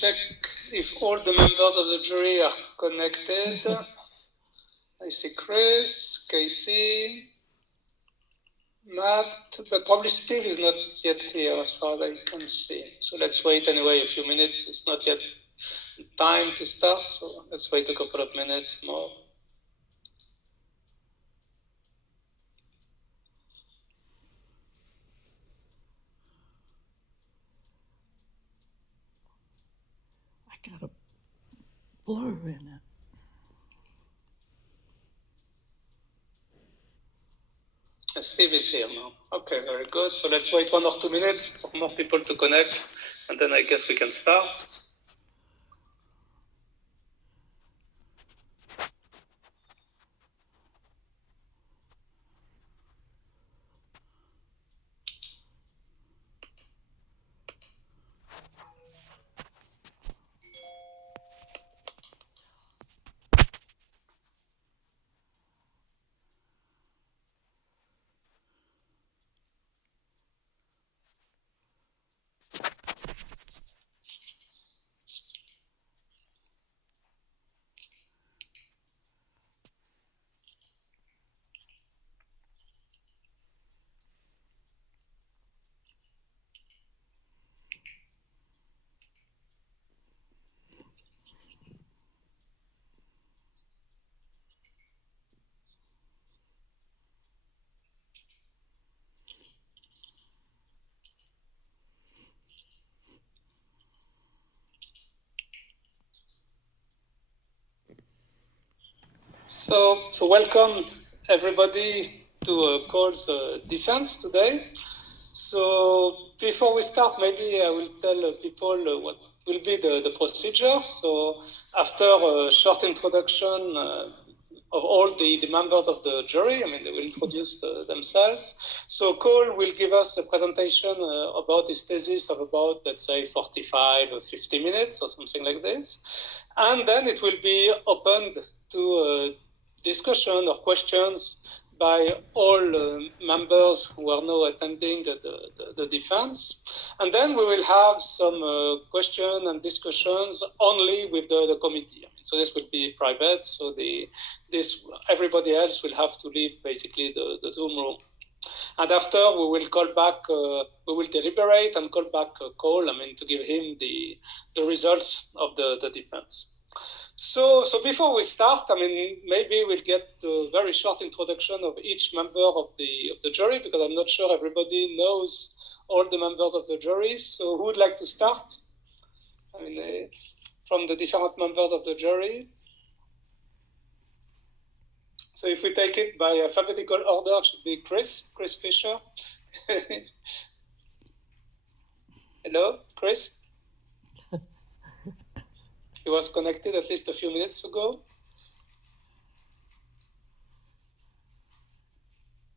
check if all the members of the jury are connected. I see Chris, Casey, Matt, but probably Steve is not yet here as far as I can see. So let's wait anyway a few minutes. It's not yet time to start, so let's wait a couple of minutes more. I got a blur in it. Steve is here now. Okay, very good. So let's wait 1 or 2 minutes for more people to connect, and then I guess we can start. So welcome everybody to Cole's defense today. So before we start, maybe I will tell people what will be the procedure. So after a short introduction of all the members of the jury, I mean, they will introduce themselves. So Cole will give us a presentation about his thesis of about, let's say, 45 or 50 minutes or something like this. And then it will be opened to discussion or questions by all members who are now attending the defense. And then we will have some questions and discussions only with the committee. So this will be private, so everybody else will have to leave basically the Zoom room. And after we will call back, we will deliberate and call back Cole, to give him the results of the defense. So before we start, maybe we'll get a very short introduction of each member of the jury, because I'm not sure everybody knows all the members of the jury. So who would like to start? From the different members of the jury. So if we take it by alphabetical order, it should be Chris Fisher. Hello, Chris? He was connected at least a few minutes ago.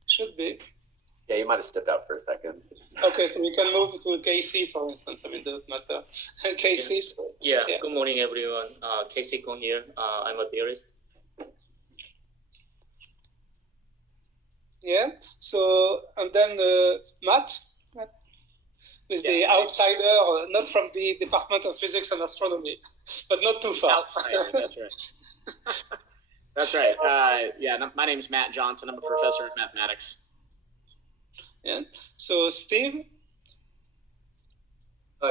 Should be. Yeah, you might have stepped out for a second. Okay, so we can move to Casey, for instance. It doesn't matter. Casey? Yeah. Good morning, everyone. Casey Kong here. I'm a theorist. Yeah, so, and then Matt with the outsider, not from the Department of Physics and Astronomy, but not too far. Outsider, that's right. That's right. My name is Matt Johnson. I'm a professor of mathematics. Yeah. So Steve?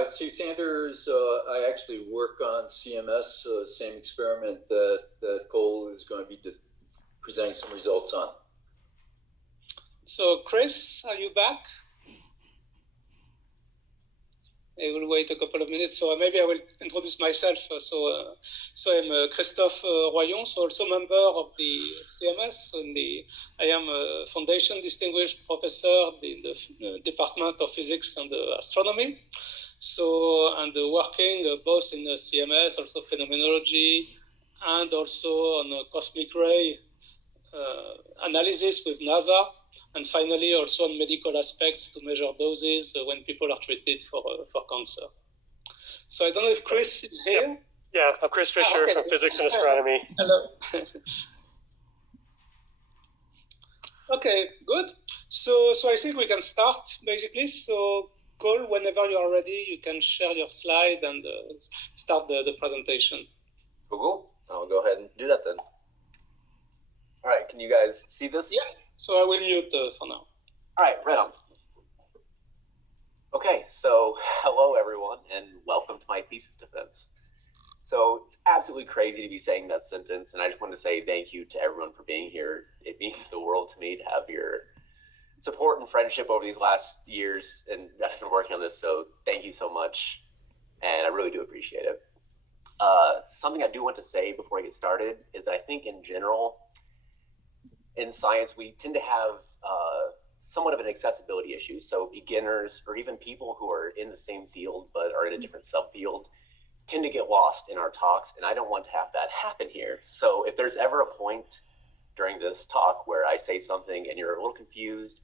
Steve Sanders. I actually work on CMS, same experiment that Cole is going to be presenting some results on. So Chris, are you back? I will wait a couple of minutes. So maybe I will introduce myself. So I'm Christophe Royon, so also member of the CMS. I am a Foundation Distinguished Professor in the Department of Physics and Astronomy. So, and working both in the CMS, also phenomenology, and also on cosmic ray analysis with NASA. And finally, also on medical aspects to measure doses when people are treated for cancer. So I don't know if Chris is here. Yeah, I'm Chris Fisher from Physics and Astronomy. Hello. Okay, good. So I think we can start basically. So Cole, whenever you are ready, you can share your slide and start the presentation. Cool. I'll go ahead and do that then. All right, can you guys see this? Yeah. So I will mute for now. All right, right on. Okay, so hello everyone, and welcome to my thesis defense. So it's absolutely crazy to be saying that sentence, and I just want to say thank you to everyone for being here. It means the world to me to have your support and friendship over these last years, and I've been working on this, so thank you so much, and I really do appreciate it. Something I do want to say before I get started is that I think in general, in science, we tend to have somewhat of an accessibility issue. So beginners or even people who are in the same field but are in a different subfield tend to get lost in our talks, and I don't want to have that happen here. So if there's ever a point during this talk where I say something and you're a little confused,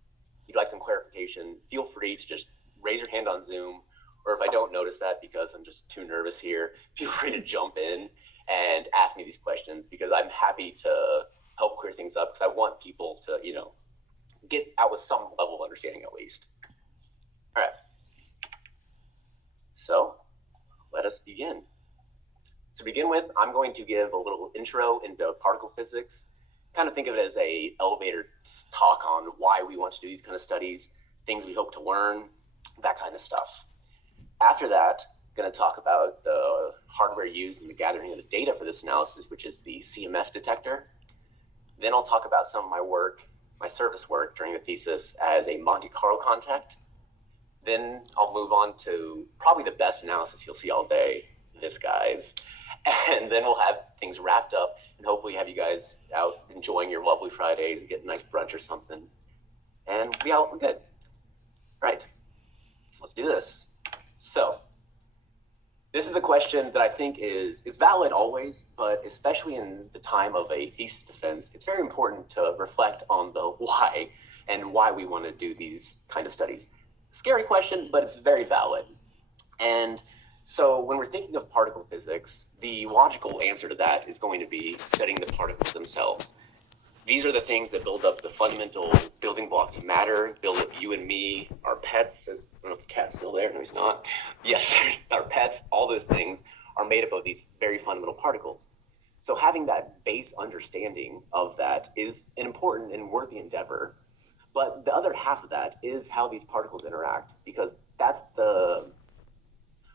you'd like some clarification, feel free to just raise your hand on Zoom, or if I don't notice that because I'm just too nervous here, feel free to jump in and ask me these questions, because I'm happy to help clear things up, because I want people to, get out with some level of understanding at least. All right. So let us begin. To begin with, I'm going to give a little intro into particle physics. Kind of think of it as a elevator talk on why we want to do these kind of studies, things we hope to learn, that kind of stuff. After that, I'm going to talk about the hardware used in the gathering of the data for this analysis, which is the CMS detector. Then I'll talk about some of my work, my service work during the thesis as a Monte Carlo contact. Then I'll move on to probably the best analysis you'll see all day, this guy's. And then we'll have things wrapped up and hopefully have you guys out enjoying your lovely Fridays, get a nice brunch or something. And we're good. All right, let's do this. So this is the question that I think it's valid always, but especially in the time of a thesis defense, it's very important to reflect on the why and why we want to do these kind of studies. Scary question, but it's very valid. And so when we're thinking of particle physics, the logical answer to that is going to be studying the particles themselves. These are the things that build up the fundamental building blocks of matter, build up you and me, our pets. I don't know if the cat's still there. No, he's not. Yes, our pets, all those things are made up of these very fundamental particles. So having that base understanding of that is an important and worthy endeavor. But the other half of that is how these particles interact, because that's the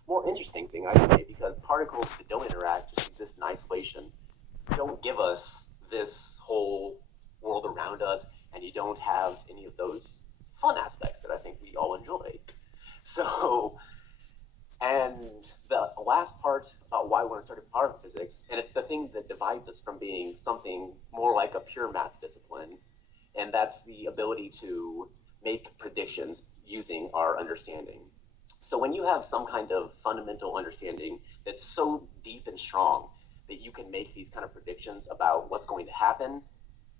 more interesting thing, I say, because particles that don't interact, just exist in isolation, don't give us this whole world around us, and you don't have any of those fun aspects that I think we all enjoy. So, and the last part about why we want to study particle physics, and it's the thing that divides us from being something more like a pure math discipline, and that's the ability to make predictions using our understanding. So when you have some kind of fundamental understanding that's so deep and strong that you can make these kind of predictions about what's going to happen,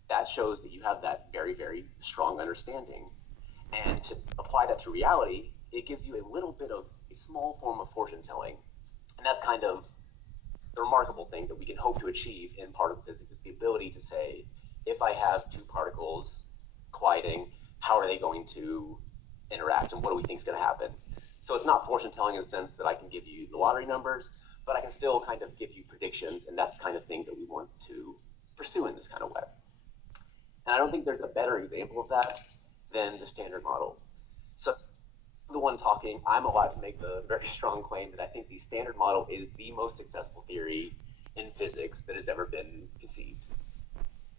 that shows that you have that very, very strong understanding. And to apply that to reality, it gives you a little bit of a small form of fortune telling. And that's kind of the remarkable thing that we can hope to achieve in particle physics, is the ability to say, if I have two particles colliding, how are they going to interact, and what do we think is going to happen? So it's not fortune telling in the sense that I can give you the lottery numbers, but I can still kind of give you predictions, and that's the kind of thing that we want to pursue in this kind of way. And I don't think there's a better example of that than the Standard Model. So the one talking, I'm allowed to make the very strong claim that I think the Standard Model is the most successful theory in physics that has ever been conceived.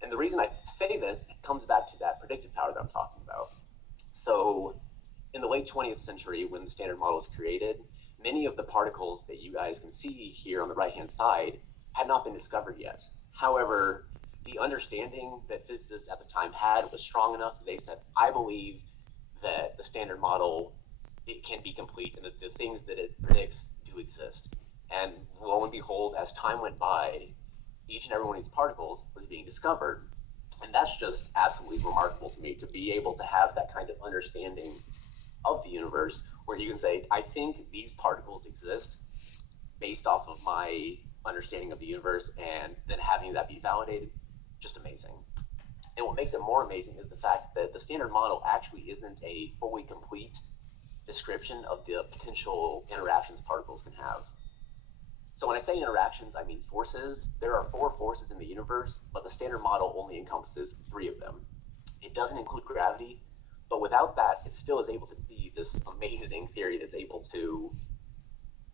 And the reason I say this comes back to that predictive power that I'm talking about. So in the late 20th century, when the Standard Model was created, many of the particles that you guys can see here on the right-hand side had not been discovered yet. However, the understanding that physicists at the time had was strong enough that they said, I believe that the Standard Model, it can be complete, and that the things that it predicts do exist. And lo and behold, as time went by, each and every one of these particles was being discovered. And that's just absolutely remarkable to me, to be able to have that kind of understanding of the universe, where you can say, I think these particles exist based off of my understanding of the universe, and then having that be validated, just amazing. And what makes it more amazing is the fact that the Standard Model actually isn't a fully complete description of the potential interactions particles can have. So when I say interactions, I mean forces. There are 4 forces in the universe, but the standard model only encompasses 3 of them. It doesn't include gravity, but without that, it still is able to be this amazing theory that's able to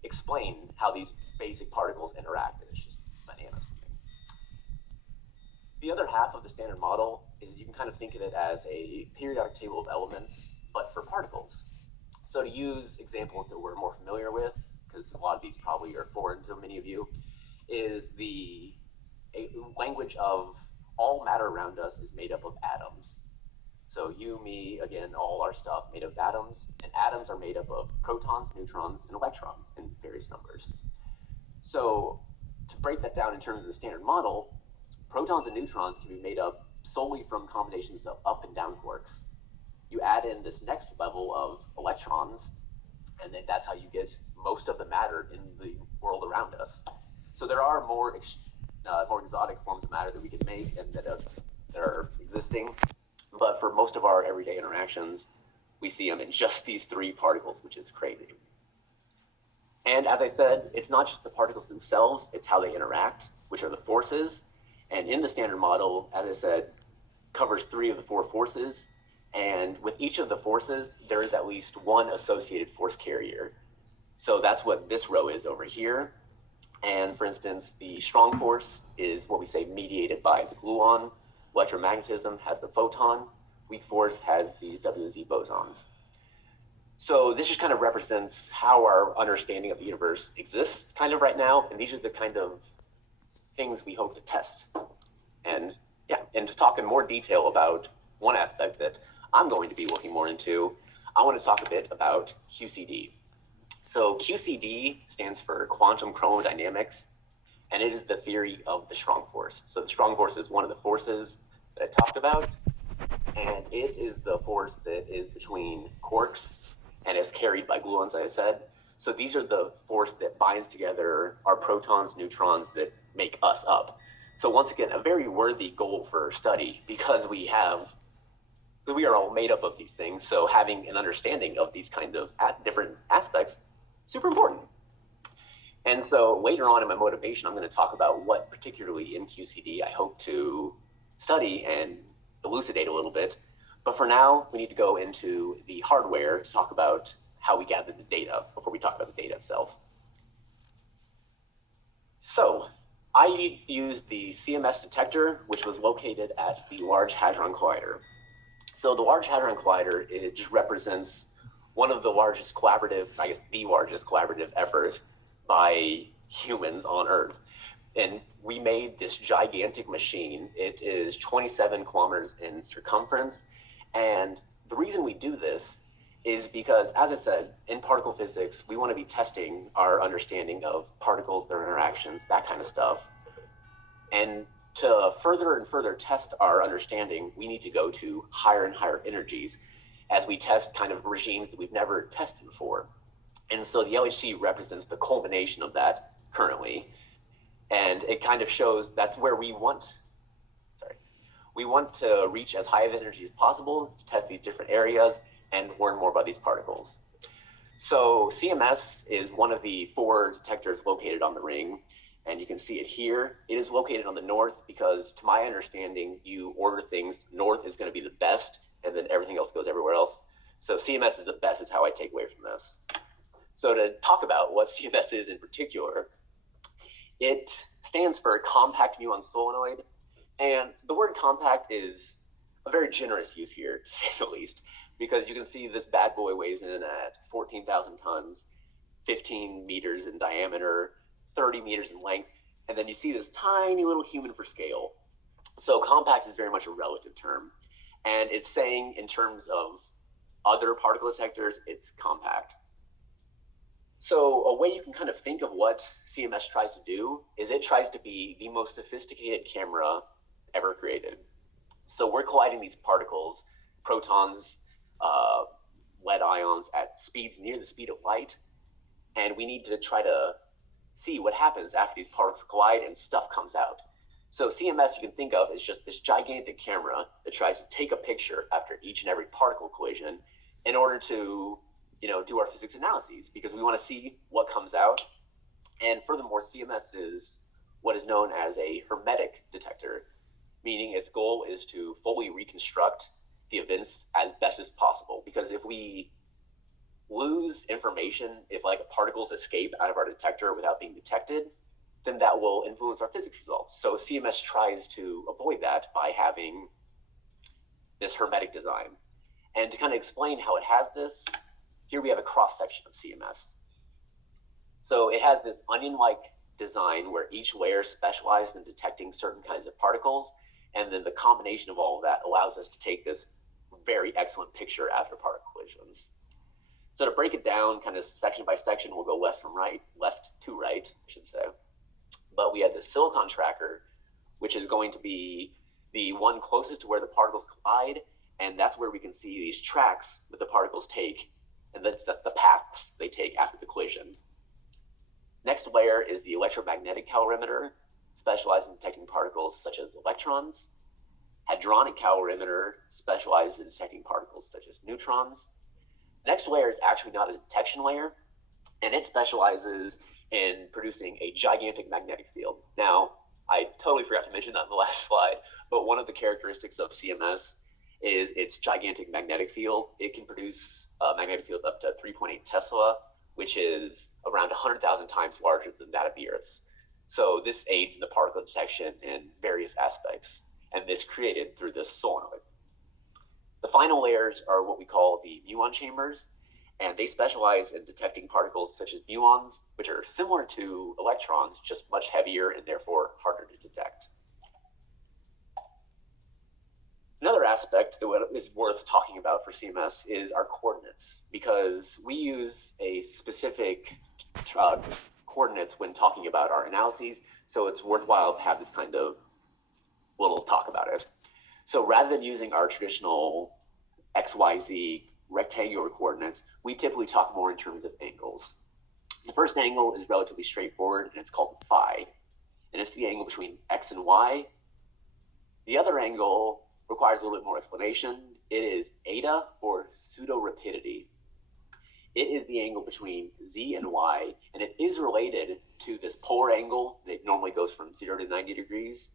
explain how these basic particles interact, and it's just bananas to me. The other half of the standard model is you can kind of think of it as a periodic table of elements, but for particles. So to use examples that we're more familiar with, because a lot of these probably are foreign to many of you, is the language of all matter around us is made up of atoms. So you, me, again, all our stuff made of atoms, and atoms are made up of protons, neutrons, and electrons in various numbers. So to break that down in terms of the standard model, protons and neutrons can be made up solely from combinations of up and down quarks. You add in this next level of electrons, and then that's how you get most of the matter in the world around us. So there are more exotic forms of matter that we can make and that are existing, but for most of our everyday interactions, we see them in just these 3 particles, which is crazy. And as I said, it's not just the particles themselves, it's how they interact, which are the forces. And in the standard model, as I said, covers 3 of the 4 forces. And with each of the forces, there is at least one associated force carrier. So that's what this row is over here. And for instance, the strong force is what we say mediated by the gluon. Electromagnetism has the photon. Weak force has these W and Z bosons. So this just kind of represents how our understanding of the universe exists kind of right now. And these are the kind of things we hope to test. And yeah, and to talk in more detail about one aspect that I'm going to be looking more into, I want to talk a bit about QCD. So QCD stands for quantum chromodynamics, and it is the theory of the strong force. So the strong force is one of the forces that I talked about, and it is the force that is between quarks and is carried by gluons, as I said. So these are the force that binds together our protons, neutrons that make us up. So once again, a very worthy goal for study because we are all made up of these things. So having an understanding of these kind of different aspects, super important. And so later on in my motivation, I'm going to talk about what particularly in QCD I hope to study and elucidate a little bit. But for now, we need to go into the hardware to talk about how we gather the data before we talk about the data itself. So I used the CMS detector, which was located at the Large Hadron Collider. So the Large Hadron Collider, it just represents one of the largest collaborative, I guess the largest collaborative effort by humans on Earth. And we made this gigantic machine. It is 27 kilometers in circumference. And the reason we do this is because, as I said, in particle physics, we want to be testing our understanding of particles, their interactions, that kind of stuff. And to further and further test our understanding, we need to go to higher and higher energies as we test kind of regimes that we've never tested before. And so the LHC represents the culmination of that currently. And it kind of shows that's where we want to reach as high of energy as possible to test these different areas and learn more about these particles. So CMS is one of the 4 detectors located on the ring, and you can see it here. It is located on the north because, to my understanding, you order things, north is going to be the best, and then everything else goes everywhere else. So CMS is the best is how I take away from this. So to talk about what CMS is in particular, it stands for compact muon solenoid, and the word compact is a very generous use here, to say the least, because you can see this bad boy weighs in at 14,000 tons, 15 meters in diameter, 30 meters in length, and then you see this tiny little human for scale. So compact is very much a relative term, and it's saying in terms of other particle detectors, it's compact. So a way you can kind of think of what CMS tries to do is it tries to be the most sophisticated camera ever created. So we're colliding these particles, protons, lead ions at speeds near the speed of light, and we need to try to see what happens after these particles collide and stuff comes out. So CMS you can think of as just this gigantic camera that tries to take a picture after each and every particle collision in order to do our physics analyses because we want to see what comes out. And furthermore, CMS is what is known as a hermetic detector, meaning its goal is to fully reconstruct the events as best as possible. Because if we lose information, if like particles escape out of our detector without being detected, then that will influence our physics results. So CMS tries to avoid that by having this hermetic design. And to kind of explain how it has this, here we have a cross-section of CMS. So it has this onion-like design where each layer specializes in detecting certain kinds of particles, and then the combination of all of that allows us to take this very excellent picture after particle collisions. So to break it down kind of section by section, we'll go left to right, I should say. But we have the silicon tracker, which is going to be the one closest to where the particles collide, and that's where we can see these tracks that the particles take, and that's the paths they take after the collision. Next layer is the electromagnetic calorimeter, specialized in detecting particles such as electrons. Hadronic calorimeter, specialized in detecting particles such as neutrons. Next layer is actually not a detection layer, and it specializes in producing a gigantic magnetic field. Now, I totally forgot to mention that in the last slide, but one of the characteristics of CMS is its gigantic magnetic field. It can produce a magnetic field up to 3.8 Tesla, which is around 100,000 times larger than that of the Earth's. So this aids in the particle detection in various aspects, and it's created through this solenoid. The final layers are what we call the muon chambers, and they specialize in detecting particles such as muons, which are similar to electrons, just much heavier and therefore harder to detect. Another aspect that is worth talking about for CMS is our coordinates, because we use a specific coordinates when talking about our analyses, so it's worthwhile to have this kind of little talk about it. So rather than using our traditional XYZ rectangular coordinates, we typically talk more in terms of angles. The first angle is relatively straightforward, and it's called phi, and it's the angle between x and y. The other angle requires a little bit more explanation. It is eta, or pseudo-rapidity. It is the angle between z and y, and it is related to this polar angle that normally goes from 0 to 90 degrees.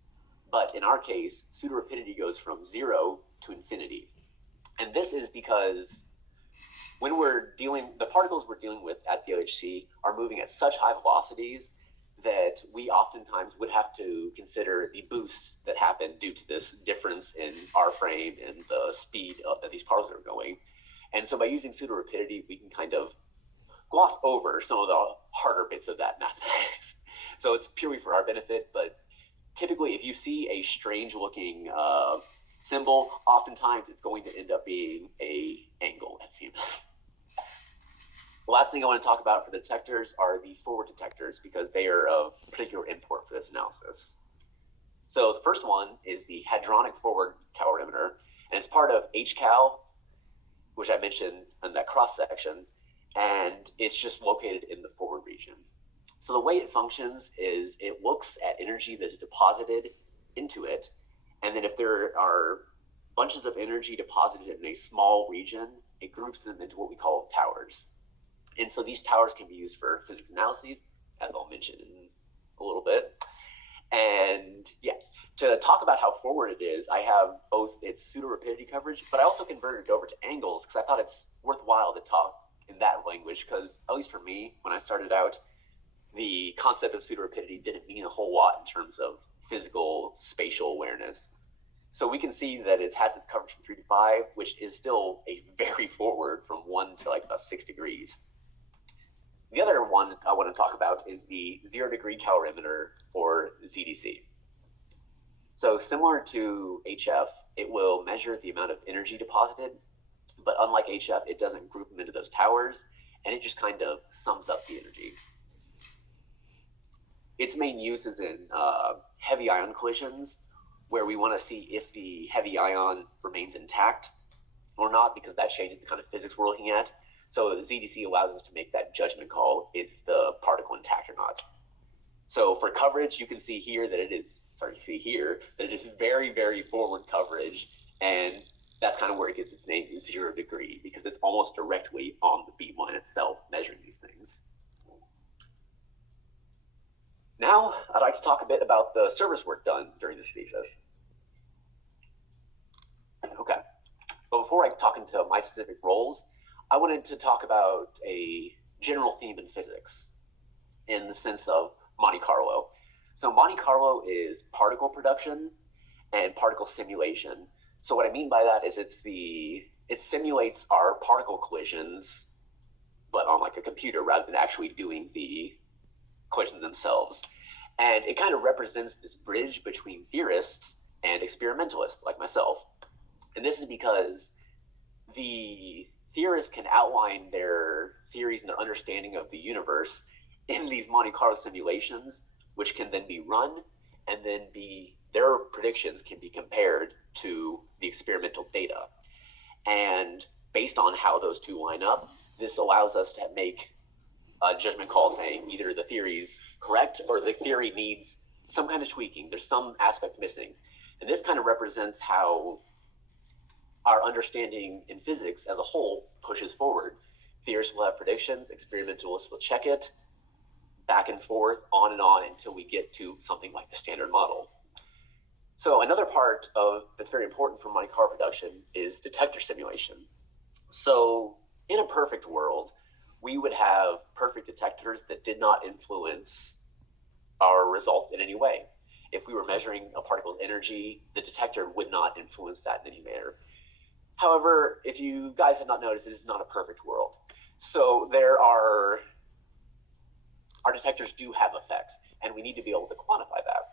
But in our case, pseudo-rapidity goes from 0 to infinity. And this is because when the particles we're dealing with at the LHC are moving at such high velocities that we oftentimes would have to consider the boosts that happen due to this difference in R frame and the speed that these particles are going. And so by using pseudo-rapidity, we can kind of gloss over some of the harder bits of that mathematics. So it's purely for our benefit, but typically if you see a strange looking symbol, oftentimes it's going to end up being an angle at CMS. The last thing I want to talk about for the detectors are the forward detectors, because they are of particular import for this analysis. So the first one is the hadronic forward calorimeter, and it's part of HCal, which I mentioned in that cross section, and it's just located in the forward region. So the way it functions is it looks at energy that's deposited into it, and then if there are bunches of energy deposited in a small region, it groups them into what we call towers. And so these towers can be used for physics analyses, as I'll mention in a little bit. And yeah, to talk about how forward it is, I have both its pseudo-rapidity coverage, but I also converted it over to angles because I thought it's worthwhile to talk in that language, because at least for me, when I started out, the concept of pseudo-rapidity didn't mean a whole lot in terms of physical spatial awareness. So we can see that it has this coverage from 3 to 5, which is still a very forward from 1 to like about 6 degrees. The other one I want to talk about is the 0 degree calorimeter, or ZDC. So similar to HF, it will measure the amount of energy deposited, but unlike HF, it doesn't group them into those towers, and it just kind of sums up the energy. Its main use is in heavy ion collisions, where we want to see if the heavy ion remains intact or not, because that changes the kind of physics we're looking at. So the ZDC allows us to make that judgment call if the particle intact or not. So for coverage, you can see here that it is very, very forward coverage. And that's kind of where it gets its name, 0 degree, because it's almost directly on the beamline itself measuring these things. Now, I'd like to talk a bit about the service work done during this thesis. Okay, but before I talk into my specific roles, I wanted to talk about a general theme in physics in the sense of Monte Carlo. So Monte Carlo is particle production and particle simulation. So what I mean by that is it simulates our particle collisions, but on like a computer rather than actually doing the collisions themselves. And it kind of represents this bridge between theorists and experimentalists like myself. And this is because the theorists can outline their theories and their understanding of the universe in these Monte Carlo simulations, which can then be run, and then their predictions can be compared to the experimental data. And based on how those two line up, this allows us to make a judgment call saying either the theory's correct or the theory needs some kind of tweaking. There's some aspect missing. And this kind of represents how our understanding in physics as a whole pushes forward. Theorists will have predictions, experimentalists will check it, back and forth, on and on, until we get to something like the standard model. So another part that's very important for Monte Carlo production is detector simulation. So in a perfect world, we would have perfect detectors that did not influence our results in any way. If we were measuring a particle's energy, the detector would not influence that in any manner. However, if you guys have not noticed, this is not a perfect world. So our detectors do have effects, and we need to be able to quantify that.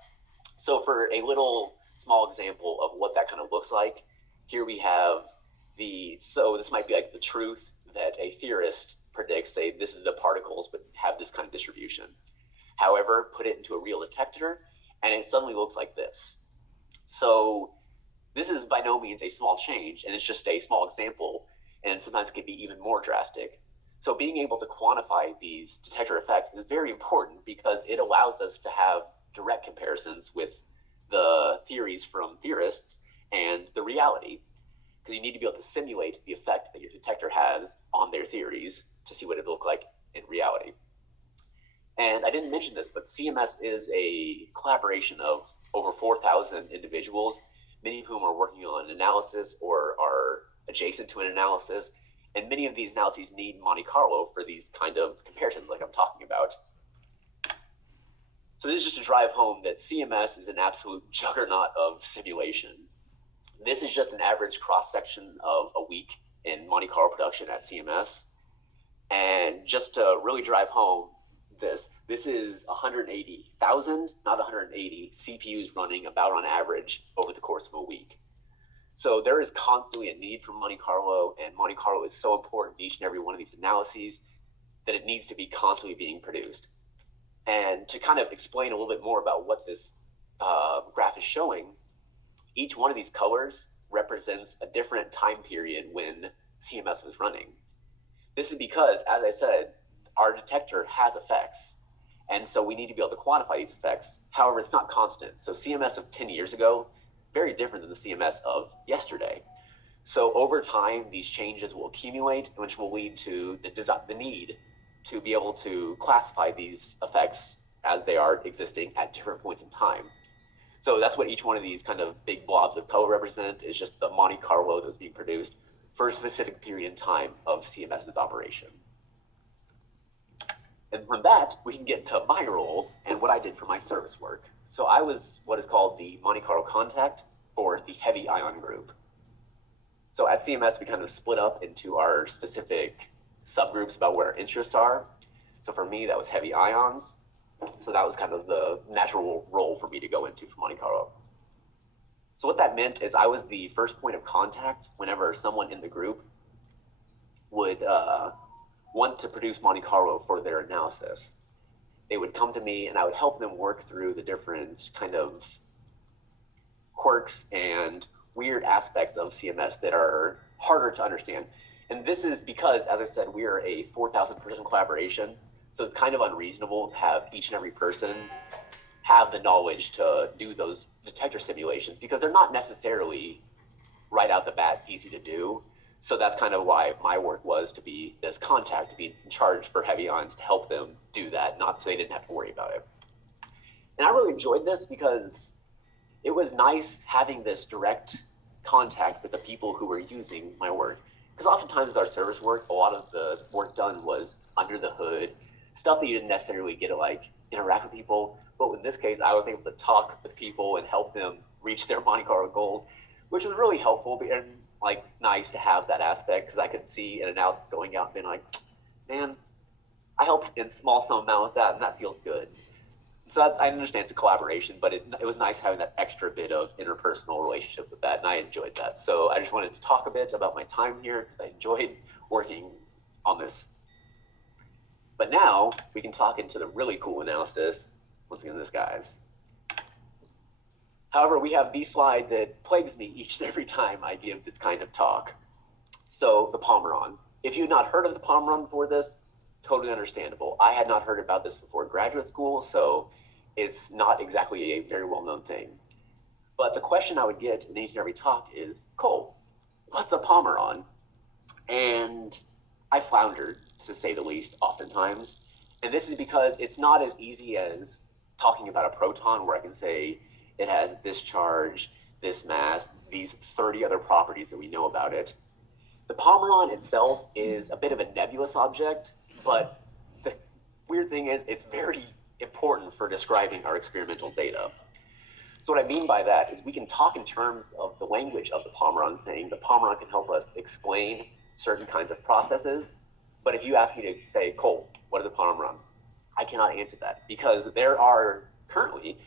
So for a little small example of what that kind of looks like, here we have so this might be like the truth that a theorist predicts, say this is the particles, but have this kind of distribution. However, put it into a real detector, and it suddenly looks like this. So this is by no means a small change, and it's just a small example, and sometimes it can be even more drastic. So being able to quantify these detector effects is very important because it allows us to have direct comparisons with the theories from theorists and the reality, because you need to be able to simulate the effect that your detector has on their theories to see what it would look like in reality. And I didn't mention this, but CMS is a collaboration of over 4,000 individuals, many of whom are working on an analysis or are adjacent to an analysis. And many of these analyses need Monte Carlo for these kind of comparisons like I'm talking about. So this is just to drive home that CMS is an absolute juggernaut of simulation. This is just an average cross-section of a week in Monte Carlo production at CMS. And just to really drive home this is 180,000, not 180 CPUs running about on average over the course of a week. So there is constantly a need for Monte Carlo, and Monte Carlo is so important in each and every one of these analyses that it needs to be constantly being produced. And to kind of explain a little bit more about what this graph is showing, each one of these colors represents a different time period when CMS was running. This is because, as I said, our detector has effects, and so we need to be able to quantify these effects. However, it's not constant. So CMS of 10 years ago, very different than the CMS of yesterday. So over time, these changes will accumulate, which will lead to the need to be able to classify these effects as they are existing at different points in time. So that's what each one of these kind of big blobs of color represent, is just the Monte Carlo that's being produced for a specific period in time of CMS's operation. And from that, we can get to my role and what I did for my service work. So I was what is called the Monte Carlo contact for the heavy ion group. So at CMS, we kind of split up into our specific subgroups about what our interests are. So for me, that was heavy ions. So that was kind of the natural role for me to go into for Monte Carlo. So what that meant is I was the first point of contact whenever someone in the group would want to produce Monte Carlo for their analysis. They would come to me and I would help them work through the different kind of quirks and weird aspects of CMS that are harder to understand. And this is because, as I said, we are a 4,000 person collaboration. So it's kind of unreasonable to have each and every person have the knowledge to do those detector simulations because they're not necessarily right out the bat easy to do. So that's kind of why my work was to be this contact, to be in charge for heavy ions, to help them do that, not so they didn't have to worry about it. And I really enjoyed this because it was nice having this direct contact with the people who were using my work. Because oftentimes with our service work, a lot of the work done was under the hood, stuff that you didn't necessarily get to like interact with people. But in this case, I was able to talk with people and help them reach their Monte Carlo goals, which was really helpful and like nice to have that aspect, because I could see an analysis going out and being like, man, I helped in small some amount with that, and that feels good. So I understand it's a collaboration, but it was nice having that extra bit of interpersonal relationship with that, and I enjoyed that. So I just wanted to talk a bit about my time here because I enjoyed working on this. But now we can talk into the really cool analysis. Once again, this guy's. However, we have the slide that plagues me each and every time I give this kind of talk. So the Pomeron. If you've not heard of the Pomeron before this, totally understandable. I had not heard about this before graduate school, so it's not exactly a very well-known thing. But the question I would get in each and every talk is, Cole, what's a Pomeron? And I floundered, to say the least, oftentimes. And this is because it's not as easy as talking about a proton, where I can say it has this charge, this mass, these 30 other properties that we know about it. The Pomeron itself is a bit of a nebulous object, but the weird thing is it's very important for describing our experimental data. So what I mean by that is we can talk in terms of the language of the Pomeron, saying the Pomeron can help us explain certain kinds of processes. But if you ask me to say, Cole, what is a Pomeron? I cannot answer that, because there are currently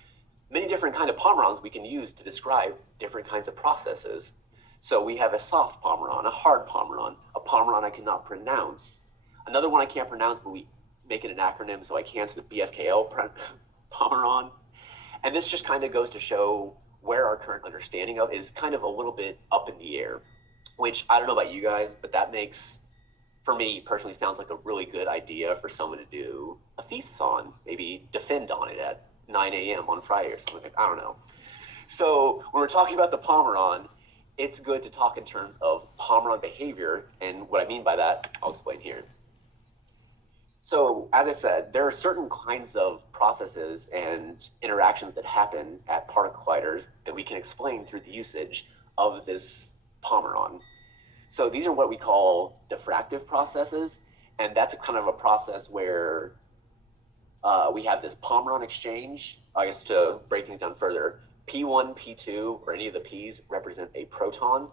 many different kinds of Pomerons we can use to describe different kinds of processes. So we have a soft Pomeron, a hard Pomeron, a Pomeron I cannot pronounce, another one I can't pronounce, but we make it an acronym so I can, so the BFKL Pomeron. And this just kind of goes to show where our current understanding of is kind of a little bit up in the air, which I don't know about you guys, but that makes, for me personally, sounds like a really good idea for someone to do a thesis on, maybe defend on it at 9 a.m. on Friday or something like that. I don't know. So when we're talking about the Pomeron, it's good to talk in terms of Pomeron behavior, and what I mean by that, I'll explain here. So as I said, there are certain kinds of processes and interactions that happen at particle colliders that we can explain through the usage of this Pomeron. So these are what we call diffractive processes, and that's a kind of a process where we have this Pomeron exchange. I guess to break things down further, P1, P2, or any of the P's represent a proton.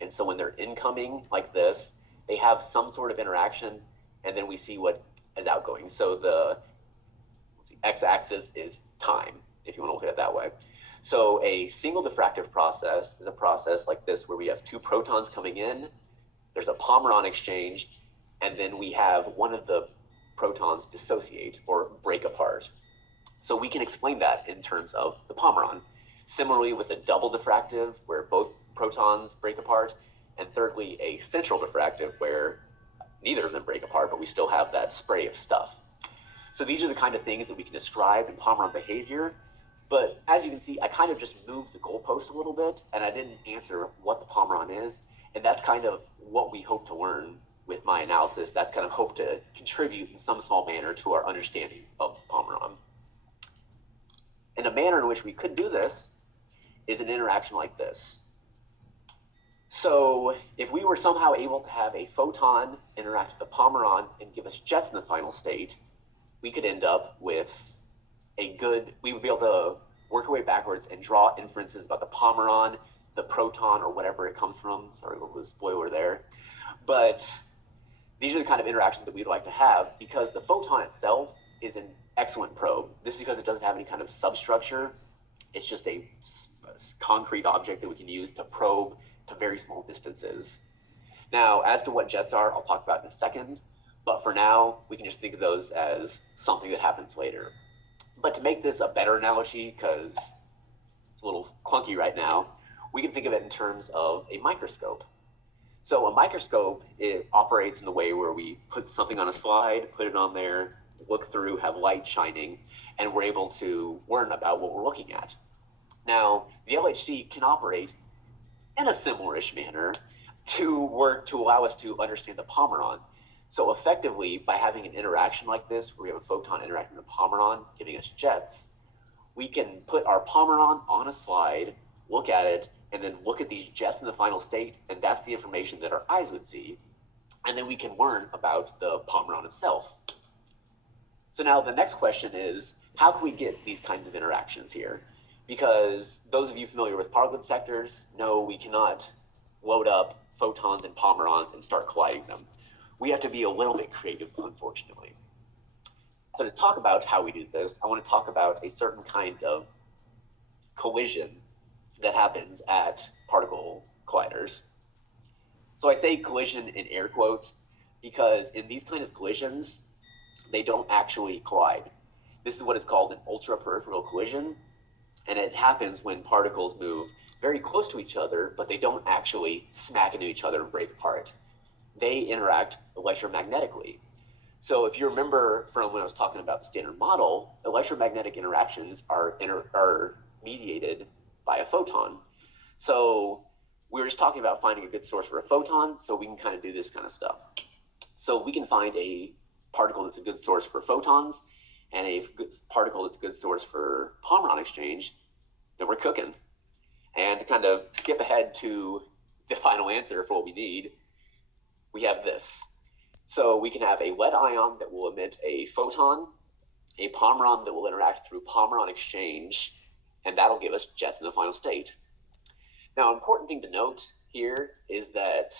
And so when they're incoming like this, they have some sort of interaction, and then we see what is outgoing. So the x-axis is time, if you want to look at it that way. So a single diffractive process is a process like this, where we have two protons coming in, there's a Pomeron exchange, and then we have one of the protons dissociate or break apart. So we can explain that in terms of the Pomeron. Similarly with a double diffractive, where both protons break apart, and thirdly, a central diffractive, where neither of them break apart, but we still have that spray of stuff. So these are the kind of things that we can describe in Pomeron behavior. But as you can see, I kind of just moved the goalpost a little bit, and I didn't answer what the Pomeron is. And that's kind of what we hope to learn with my analysis. That's kind of hope to contribute in some small manner to our understanding of the Pomeron. And a manner in which we could do this is an interaction like this. So if we were somehow able to have a photon interact with the Pomeron and give us jets in the final state, we could end up with we would be able to work our way backwards and draw inferences about the Pomeron, the proton, or whatever it comes from. Sorry, a little spoiler there. But these are the kind of interactions that we'd like to have, because the photon itself is an excellent probe. This is because it doesn't have any kind of substructure. It's just a concrete object that we can use to probe to very small distances. Now, as to what jets are, I'll talk about in a second. But for now, we can just think of those as something that happens later. But to make this a better analogy, because it's a little clunky right now, we can think of it in terms of a microscope. So a microscope, it operates in the way where we put something on a slide, put it on there, look through, have light shining, and we're able to learn about what we're looking at. Now, the LHC can operate in a similar-ish manner to work to allow us to understand the Pomeron. So effectively, by having an interaction like this, where we have a photon interacting with a Pomeron, giving us jets, we can put our Pomeron on a slide, look at it, and then look at these jets in the final state, and that's the information that our eyes would see. And then we can learn about the Pomeron itself. So now the next question is, how can we get these kinds of interactions here? Because those of you familiar with particle detectors know we cannot load up photons and Pomerons and start colliding them. We have to be a little bit creative, unfortunately. So to talk about how we do this, I want to talk about a certain kind of collision that happens at particle colliders. So I say collision in air quotes because in these kind of collisions, they don't actually collide. This is what is called an ultra-peripheral collision, and it happens when particles move very close to each other, but they don't actually smack into each other and break apart. They interact electromagnetically. So if you remember from when I was talking about the standard model, electromagnetic interactions are mediated by a photon. So we were just talking about finding a good source for a photon, so we can kind of do this kind of stuff. So we can find a particle that's a good source for photons and a good particle that's a good source for Pomeron exchange, then we're cooking. And to kind of skip ahead to the final answer for what we need, we have this. So we can have a lead ion that will emit a photon, a Pomeron that will interact through Pomeron exchange, and that'll give us jets in the final state. Now, an important thing to note here is that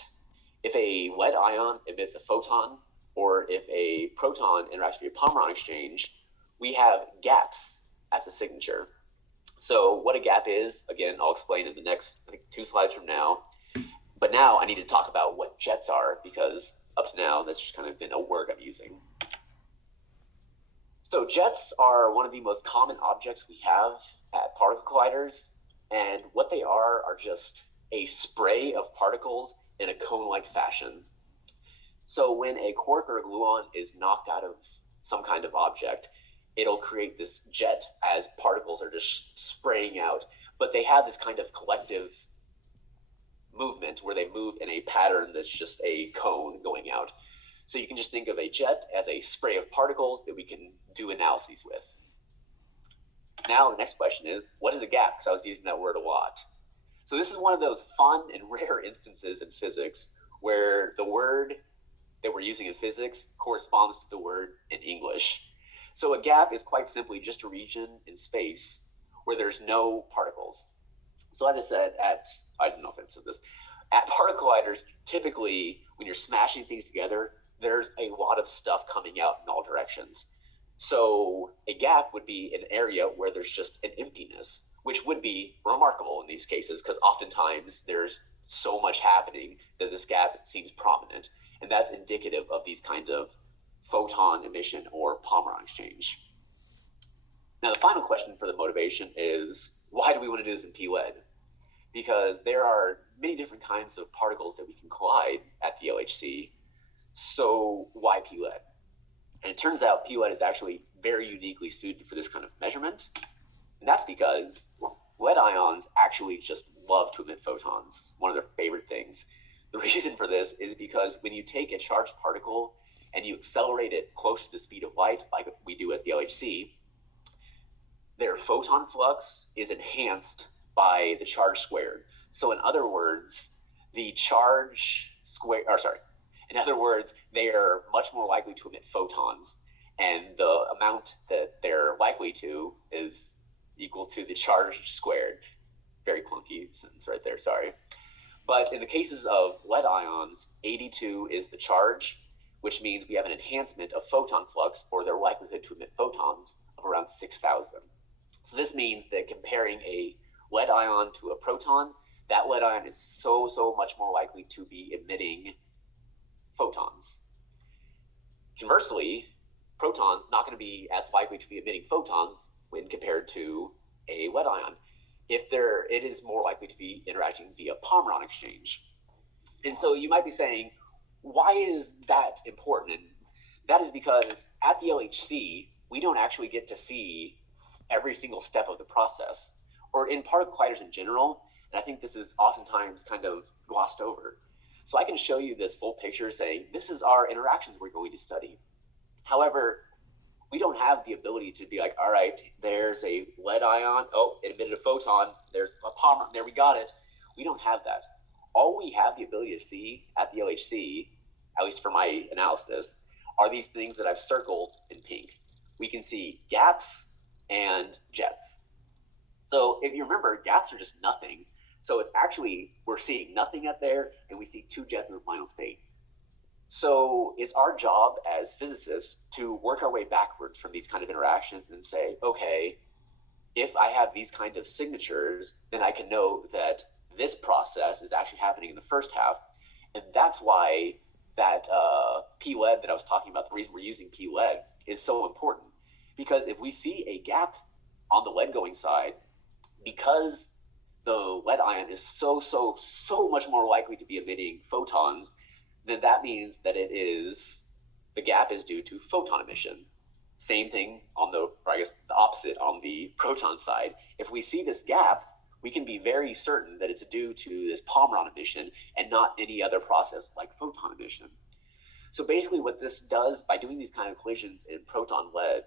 if a lead ion emits a photon, or if a proton interacts with a Pomeron exchange, we have gaps as a signature. So what a gap is, again, I'll explain in the next 2 slides from now. But now I need to talk about what jets are, because up to now, that's just kind of been a word I'm using. So jets are one of the most common objects we have at particle colliders, and what they are just a spray of particles in a cone-like fashion. So when a quark or a gluon is knocked out of some kind of object, it'll create this jet as particles are just spraying out, but they have this kind of collective movement where they move in a pattern that's just a cone going out. So you can just think of a jet as a spray of particles that we can do analyses with. Now the next question is, what is a gap? Because I was using that word a lot. So this is one of those fun and rare instances in physics where the word that we're using in physics corresponds to the word in English. So a gap is quite simply just a region in space where there's no particles. So as I said, I don't know if I said this, at particle colliders, typically when you're smashing things together, there's a lot of stuff coming out in all directions. So a gap would be an area where there's just an emptiness, which would be remarkable in these cases because oftentimes there's so much happening that this gap seems prominent. And that's indicative of these kinds of photon emission or Pomeron exchange. Now, the final question for the motivation is, why do we want to do this in p-lead? Because there are many different kinds of particles that we can collide at the LHC. So why p-lead? And it turns out p-lead is actually very uniquely suited for this kind of measurement. And that's because lead ions actually just love to emit photons, one of their favorite things. The reason for this is because when you take a charged particle and you accelerate it close to the speed of light, like we do at the LHC, their photon flux is enhanced by the charge squared. So in other words, the charge square, in other words, they are much more likely to emit photons, and the amount that they're likely to is equal to the charge squared. Very clunky sentence right there, sorry. But in the cases of lead ions, 82 is the charge, which means we have an enhancement of photon flux, or their likelihood to emit photons, of around 6,000. So this means that comparing a lead ion to a proton, that lead ion is so much more likely to be emitting photons. Conversely, protons not going to be as likely to be emitting photons when compared to a lead ion. It is more likely to be interacting via Pomeron exchange. And so you might be saying, why is that important? And that is because at the LHC, we don't actually get to see every single step of the process. Or in particle colliders in general, And I think this is oftentimes kind of glossed over. So I can show you this full picture saying, this is our interactions we're going to study. However, we don't have the ability to be like, all right, there's a lead ion. Oh, it emitted a photon. There's a palmer. There, we got it. We don't have that. All we have the ability to see at the LHC, at least for my analysis, are these things that I've circled in pink. We can see gaps and jets. So if you remember, gaps are just nothing. So it's actually, we're seeing nothing at there, and we see two jets in the final state. So it's our job as physicists to work our way backwards from these kind of interactions and say, okay, if I have these kind of signatures, then I can know that this process is actually happening in the first half. And that's why that P-lead that I was talking about, the reason we're using P-lead is so important. Because if we see a gap on the lead going side, because the lead ion is so much more likely to be emitting photons, then that means that the gap is due to photon emission. Same thing on the, or I guess the opposite on the proton side. If we see this gap, we can be very certain that it's due to this Palmeron emission and not any other process like photon emission. So basically what this does by doing these kind of collisions in proton lead,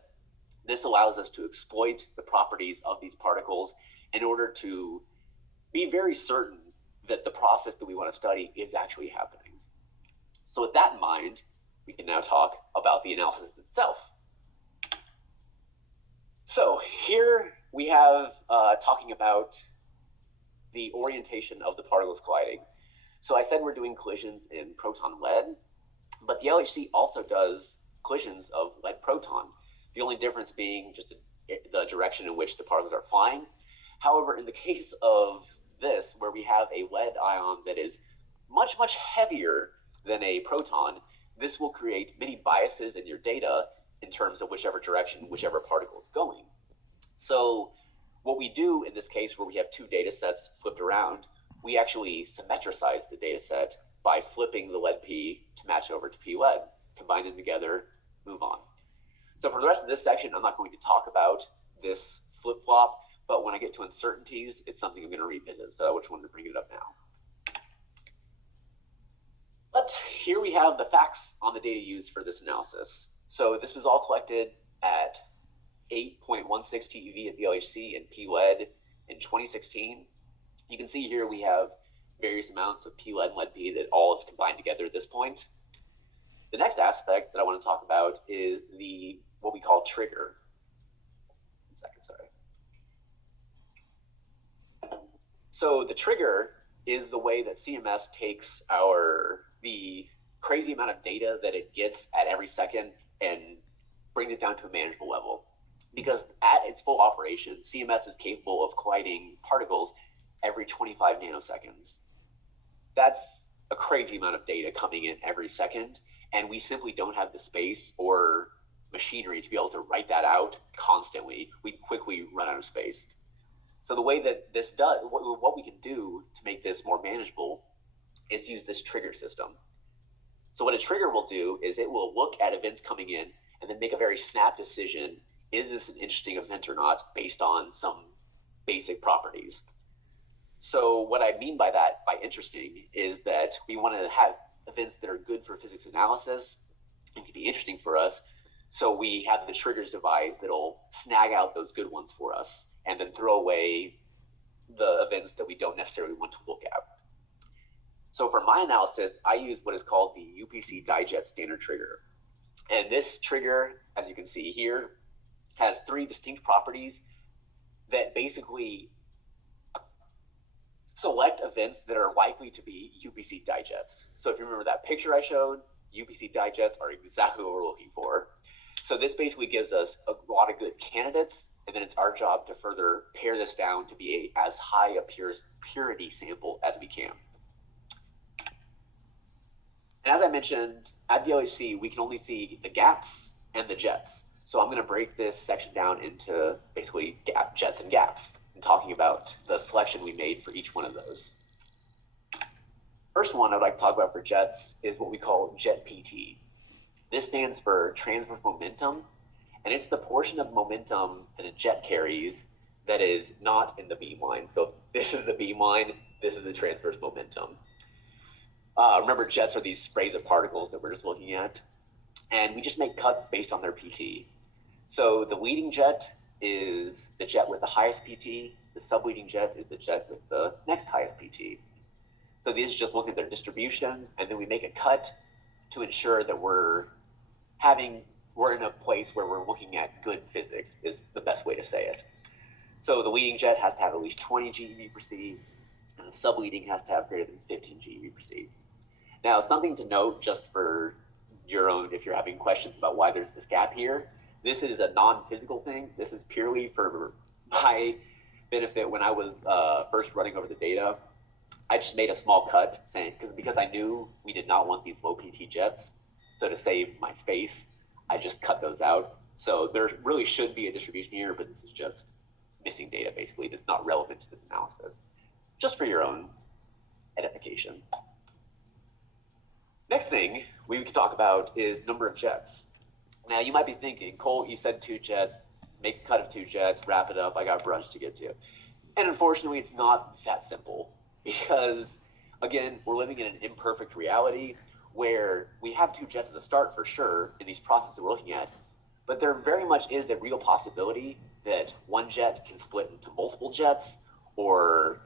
this allows us to exploit the properties of these particles in order to be very certain that the process that we want to study is actually happening. So with that in mind, we can now talk about the analysis itself. So here we have talking about the orientation of the particles colliding. So I said we're doing collisions in proton lead, but the LHC also does collisions of lead proton. The only difference being just the direction in which the particles are flying. However, in the case of this, where we have a lead ion that is much heavier than a proton, this will create many biases in your data in terms of whichever direction, whichever particle is going. So what we do in this case, where we have two data sets flipped around, we actually symmetricize the data set by flipping the lead P to match over to P lead, combine them together, move on. So for the rest of this section, I'm not going to talk about this flip-flop, but when I get to uncertainties, it's something I'm going to revisit, so I just wanted to bring it up now. But here we have the facts on the data used for this analysis. So this was all collected at 8.16 TeV at the LHC and P-lead in 2016. You can see here we have various amounts of P-lead and lead P that all is combined together at this point. The next aspect that I want to talk about is what we call trigger. 1 second, sorry. So the trigger is the way that CMS takes the crazy amount of data that it gets at every second and brings it down to a manageable level. Because at its full operation, CMS is capable of colliding particles every 25 nanoseconds. That's a crazy amount of data coming in every second, and we simply don't have the space or machinery to be able to write that out constantly. We quickly run out of space. So the way that this does, what we can do to make this more manageable is use this trigger system. So what a trigger will do is it will look at events coming in and then make a very snap decision. Is this an interesting event or not, based on some basic properties? So what I mean by that, by interesting, is that we want to have events that are good for physics analysis and can be interesting for us. So we have the triggers device that'll snag out those good ones for us and then throw away the events that we don't necessarily want to look at. So for my analysis, I use what is called the UPC dijet standard trigger. And this trigger, as you can see here, has 3 distinct properties that basically select events that are likely to be UPC dijets. So if you remember that picture I showed, UPC dijets are exactly what we're looking for. So this basically gives us a lot of good candidates, and then it's our job to further pare this down to be as high a purity sample as we can. And as I mentioned, at the LHC, we can only see the gaps and the jets. So I'm going to break this section down into basically jets and gaps, and talking about the selection we made for each one of those. First one I'd like to talk about for jets is what we call jet PT. This stands for transverse momentum, and it's the portion of momentum that a jet carries that is not in the beamline. So if this is the beamline, this is the transverse momentum. Remember, jets are these sprays of particles that we're just looking at, and we just make cuts based on their PT. So the leading jet is the jet with the highest PT. The subleading jet is the jet with the next highest PT. So these are just looking at their distributions, and then we make a cut to ensure that we're in a place where we're looking at good physics, is the best way to say it. So the leading jet has to have at least 20 GeV per C, and the subleading has to have greater than 15 GeV per C. Now, something to note just for your own, if you're having questions about why there's this gap here, this is a non-physical thing. This is purely for my benefit. When I was first running over the data, I just made a small cut saying, because I knew we did not want these low PT jets. So to save my space, I just cut those out. So there really should be a distribution here, but this is just missing data basically that's not relevant to this analysis, just for your own edification. Next thing we could talk about is number of jets. Now you might be thinking, Cole, you said 2 jets, make a cut of 2 jets, wrap it up, I got brunch to get to. And unfortunately, it's not that simple because, again, we're living in an imperfect reality where we have 2 jets at the start for sure in these processes we're looking at, but there very much is a real possibility that one jet can split into multiple jets, or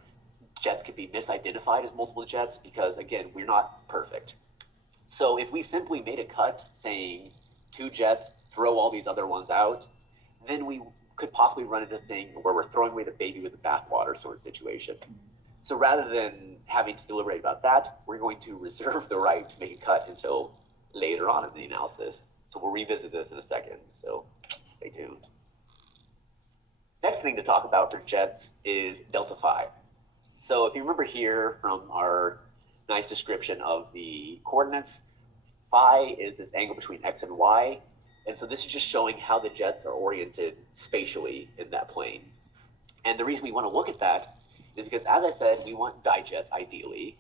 jets can be misidentified as multiple jets because, again, we're not perfect. So if we simply made a cut saying 2 jets, throw all these other ones out, then we could possibly run into a thing where we're throwing away the baby with the bathwater sort of situation. So rather than having to deliberate about that, we're going to reserve the right to make a cut until later on in the analysis. So we'll revisit this in a second, so stay tuned. Next thing to talk about for jets is delta phi. So if you remember here from our nice description of the coordinates, phi is this angle between x and y. And so this is just showing how the jets are oriented spatially in that plane. And the reason we want to look at that is because, as I said, we want dijets ideally.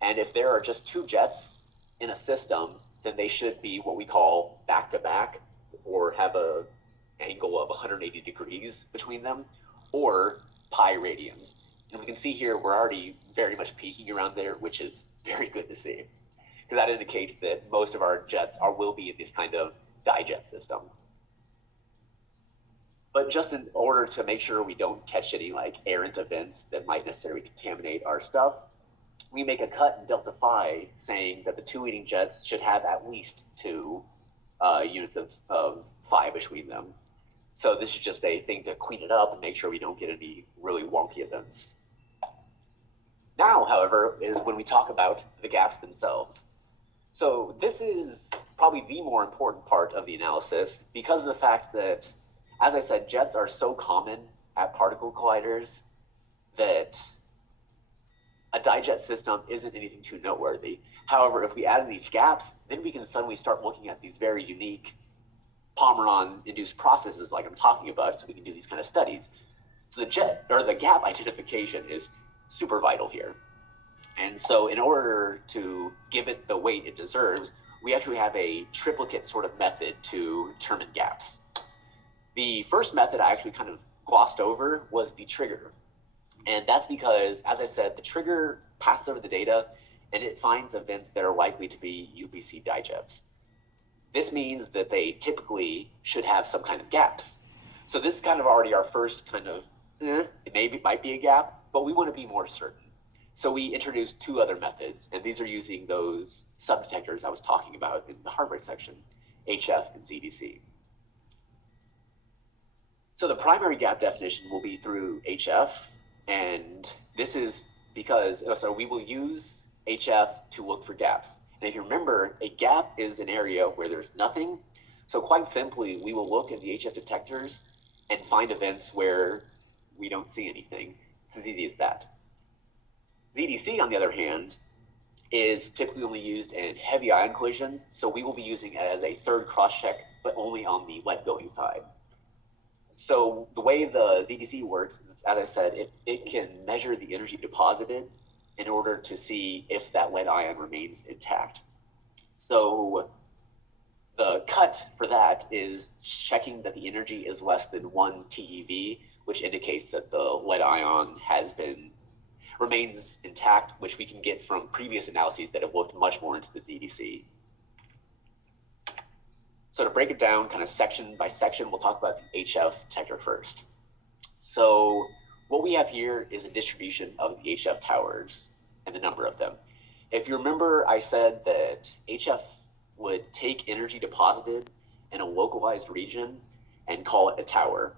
And if there are just 2 jets in a system, then they should be what we call back-to-back, or have an angle of 180 degrees between them, or pi radians. And we can see here we're already very much peaking around there, which is very good to see, because that indicates that most of our jets will be in this kind of dijet system. But just in order to make sure we don't catch any like errant events that might necessarily contaminate our stuff, we make a cut in delta phi saying that the 2 leading jets should have at least 2 units of phi between them. So this is just a thing to clean it up and make sure we don't get any really wonky events. Now, however, is when we talk about the gaps themselves. So this is probably the more important part of the analysis because of the fact that, as I said, jets are so common at particle colliders that a dijet system isn't anything too noteworthy. However, if we add in these gaps, then we can suddenly start looking at these very unique Pomeron-induced processes like I'm talking about, so we can do these kind of studies. So the gap identification is super vital here. And so in order to give it the weight it deserves, we actually have a triplicate sort of method to determine gaps. The first method I actually kind of glossed over was the trigger. And that's because, as I said, the trigger passes over the data and it finds events that are likely to be UPC dijets. This means that they typically should have some kind of gaps. So this is kind of already our first kind of, it might be a gap, but we want to be more certain. So we introduced 2 other methods, and these are using those subdetectors I was talking about in the hardware section, HF and ZDC. So the primary gap definition will be through HF, and this is because, so we will use HF to look for gaps. And if you remember, a gap is an area where there's nothing. So quite simply, we will look at the HF detectors and find events where we don't see anything. It's as easy as that. ZDC, on the other hand, is typically only used in heavy ion collisions. So we will be using it as a third cross-check, but only on the wet-going side. So the way the ZDC works is, as I said, it can measure the energy deposited in order to see if that lead ion remains intact. So the cut for that is checking that the energy is less than 1 TeV which indicates that the lead ion remains intact, which we can get from previous analyses that have looked much more into the ZDC. So to break it down kind of section by section, we'll talk about the HF detector first. So what we have here is a distribution of the HF towers and the number of them. If you remember, I said that HF would take energy deposited in a localized region and call it a tower.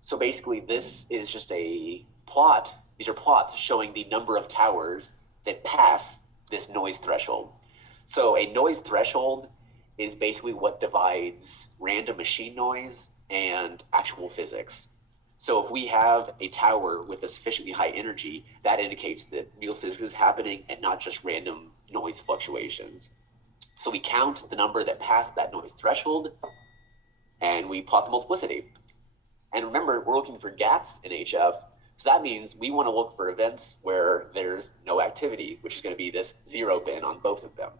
So basically this is just a plot. These are plots showing the number of towers that pass this noise threshold. So a noise threshold is basically what divides random machine noise and actual physics. So if we have a tower with a sufficiently high energy, that indicates that real physics is happening and not just random noise fluctuations. So we count the number that passed that noise threshold, and we plot the multiplicity. And remember, we're looking for gaps in HF, so that means we want to look for events where there's no activity, which is going to be this 0 bin on both of them.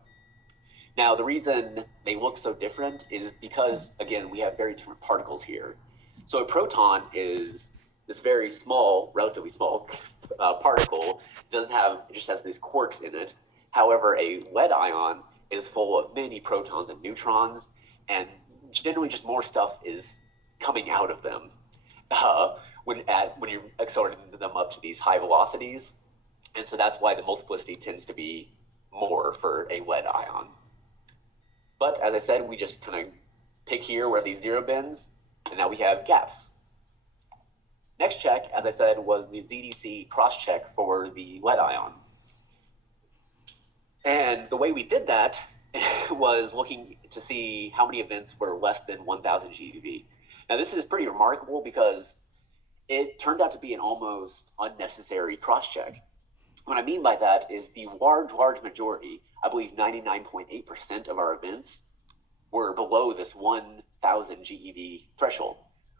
Now, the reason they look so different is because, again, we have very different particles here. So a proton is this very small, relatively small particle. It just has these quarks in it. However, a lead ion is full of many protons and neutrons, and generally just more stuff is coming out of them when you're accelerating them up to these high velocities. And so that's why the multiplicity tends to be more for a lead ion. But as I said, we just kind of pick here where these 0 bins, and now we have gaps. Next check, as I said, was the ZDC cross-check for the lead ion. And the way we did that was looking to see how many events were less than 1,000 GeV. Now this is pretty remarkable because it turned out to be an almost unnecessary cross-check. What I mean by that is the large majority, I believe 99.8% of our events were below this 1,000 GeV threshold,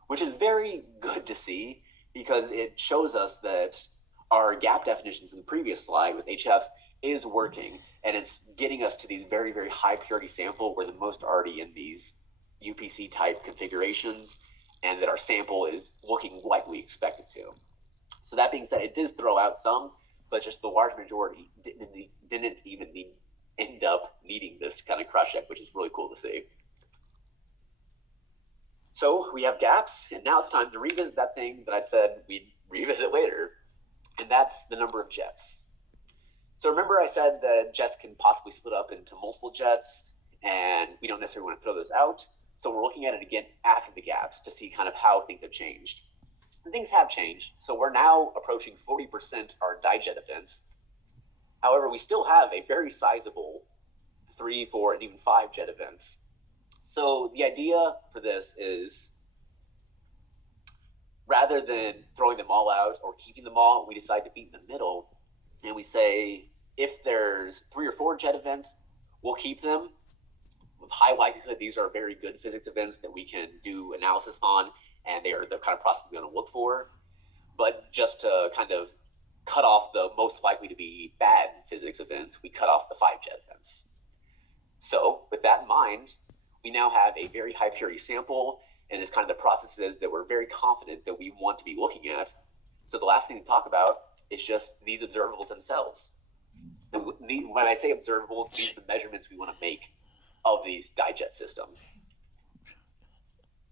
which is very good to see because it shows us that our gap definition from the previous slide with HF is working, and it's getting us to these very, very high purity sample where the most are already in these UPC type configurations, and that our sample is looking like we expect it to. So that being said, it does throw out some, but just the large majority didn't even end up needing this kind of cross-check, which is really cool to see. So we have gaps, and now it's time to revisit that thing that I said we'd revisit later, and that's the number of jets. So remember I said that jets can possibly split up into multiple jets, and we don't necessarily want to throw those out. So we're looking at it again after the gaps to see kind of how things have changed. And things have changed. So we're now approaching 40% are dijet events. However, we still have a very sizable 3, 4, and even 5 jet events. So the idea for this is rather than throwing them all out or keeping them all, we decide to meet in the middle, and we say if there's 3 or 4 jet events, we'll keep them. With high likelihood, these are very good physics events that we can do analysis on, and they are the kind of process we're going to look for. But just to kind of cut off the most likely to be bad physics events, we cut off the 5 jet events. So with that in mind, we now have a very high purity sample, and it's kind of the processes that we're very confident that we want to be looking at. So the last thing to talk about is just these observables themselves. And when I say observables, these are the measurements we want to make of these dijet system.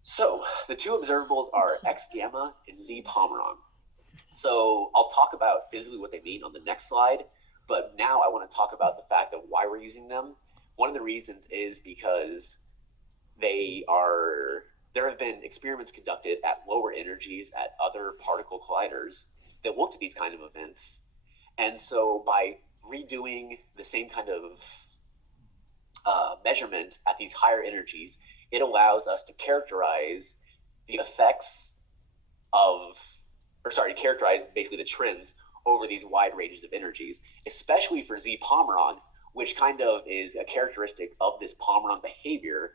So the 2 observables are X gamma and Z Pomeron. So I'll talk about physically what they mean on the next slide, but now I want to talk about the fact of why we're using them. One of the reasons is because there have been experiments conducted at lower energies at other particle colliders that looked at these kind of events. And so by redoing the same kind of measurement at these higher energies, it allows us to characterize the effects characterize basically the trends over these wide ranges of energies, especially for Z Pomeron, which kind of is a characteristic of this Pomeron behavior.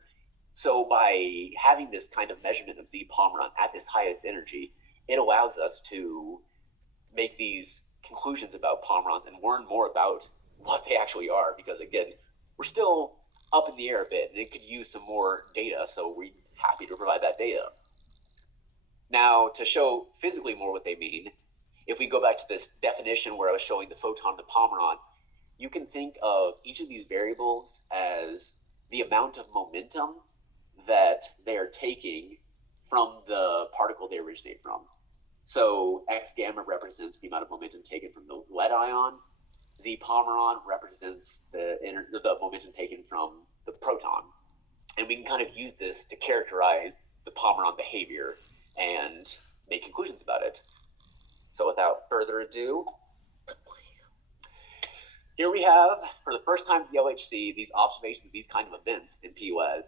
So by having this kind of measurement of Z Pomeron at this highest energy, it allows us to make these conclusions about Pomerons and learn more about what they actually are, because again, we're still up in the air a bit and it could use some more data, so we're happy to provide that data. Now, to show physically more what they mean, if we go back to this definition where I was showing the photon and the pomeron, you can think of each of these variables as the amount of momentum that they're taking from the particle they originate from. So X gamma represents the amount of momentum taken from the lead ion. Z pomeron represents the momentum taken from the proton. And we can kind of use this to characterize the pomeron behavior and make conclusions about it. So without further ado, here we have, for the first time at the LHC, these observations of these kind of events in PUED,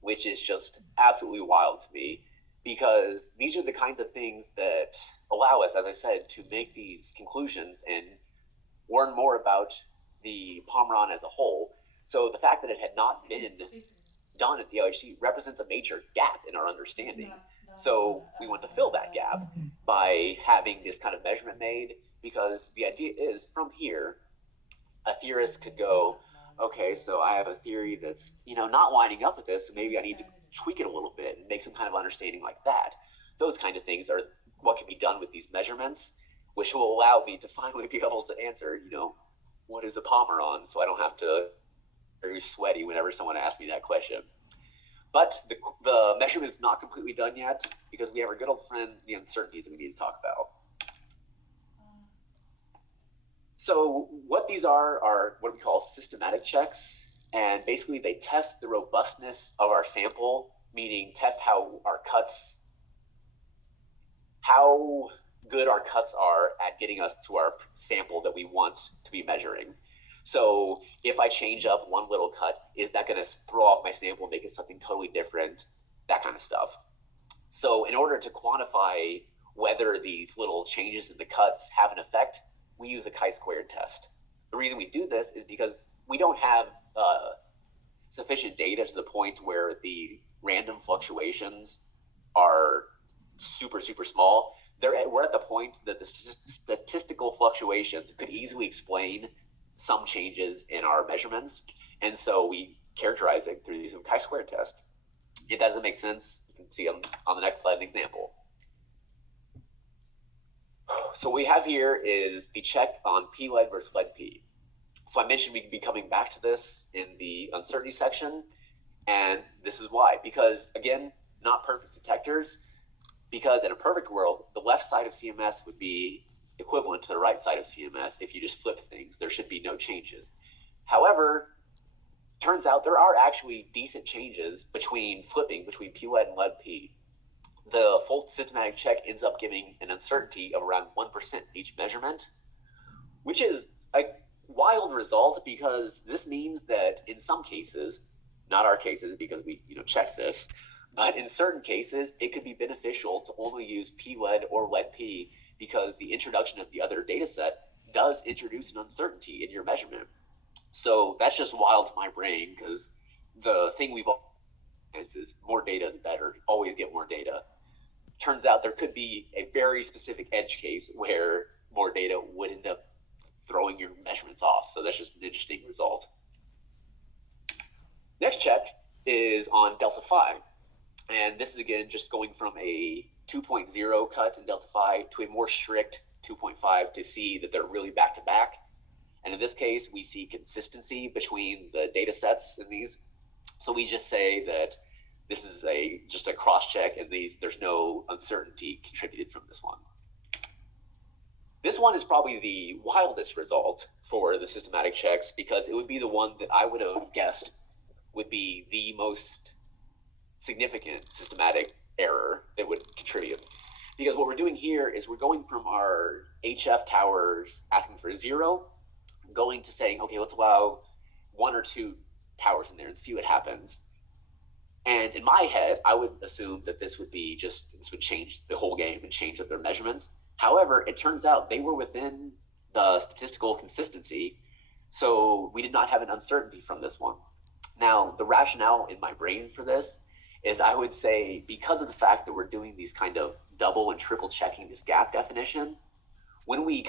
which is just absolutely wild to me, because these are the kinds of things that allow us, as I said, to make these conclusions and learn more about the pomeron as a whole. So the fact that it had not been done at the LHC represents a major gap in our understanding. So we want to fill that gap by having this kind of measurement made, because the idea is from here, a theorist could go, okay, so I have a theory that's, not lining up with this, so maybe I need to tweak it a little bit and make some kind of understanding like that. Those kind of things are what can be done with these measurements, which will allow me to finally be able to answer, what is a pomeron, so I don't have to be very sweaty whenever someone asks me that question. But the measurement's not completely done yet, because we have our good old friend, the uncertainties that we need to talk about. So what these are what we call systematic checks, and basically they test the robustness of our sample, meaning test how good our cuts are at getting us to our sample that we want to be measuring. So if I change up one little cut, is that going to throw off my sample and make it something totally different? That kind of stuff. So in order to quantify whether these little changes in the cuts have an effect, we use a chi-squared test. The reason we do this is because we don't have sufficient data to the point where the random fluctuations are super, super small. We're at the point that the statistical fluctuations could easily explain some changes in our measurements, and so we characterize it through using a chi-squared test. If that doesn't make sense, you can see on the next slide an example. So what we have here is the check on P-lead versus lead-P. So I mentioned we can be coming back to this in the uncertainty section, and this is why. Because, again, not perfect detectors, because in a perfect world, the left side of CMS would be equivalent to the right side of CMS if you just flip things. There should be no changes. However, turns out there are actually decent changes between flipping between P-lead and lead-P. The full systematic check ends up giving an uncertainty of around 1% each measurement, which is a wild result, because this means that in some cases, not our cases because we check this, but in certain cases it could be beneficial to only use P-lead or lead-P, because the introduction of the other data set does introduce an uncertainty in your measurement. So that's just wild to my brain, because the thing we've always is more data is better, always get more data. Turns out there could be a very specific edge case where more data would end up throwing your measurements off. So that's just an interesting result. Next check is on delta phi. And this is, again, just going from a 2.0 cut in delta phi to a more strict 2.5 to see that they're really back to back. And in this case, we see consistency between the data sets in these. So we just say that this is just a cross check, and there's no uncertainty contributed from this one. This one is probably the wildest result for the systematic checks, because it would be the one that I would have guessed would be the most significant systematic error that would contribute. Because what we're doing here is we're going from our HF towers asking for 0, going to saying, okay, let's allow 1 or 2 towers in there and see what happens. And in my head, I would assume that this would change the whole game and change up their measurements. However, it turns out they were within the statistical consistency, so we did not have an uncertainty from this one. Now, the rationale in my brain for this is I would say, because of the fact that we're doing these kind of double and triple checking this gap definition, when we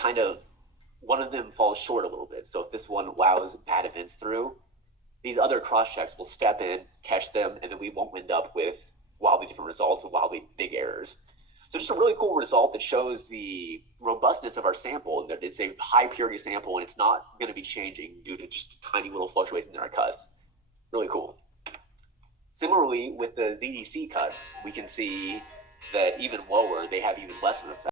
one of them falls short a little bit. So if this one allows bad events through, these other cross checks will step in, catch them, and then we won't end up with wildly different results and wildly big errors. So just a really cool result that shows the robustness of our sample, that it's a high purity sample and it's not going to be changing due to just tiny little fluctuations in our cuts. Really cool. Similarly, with the ZDC cuts, we can see that even lower, they have even less of an effect.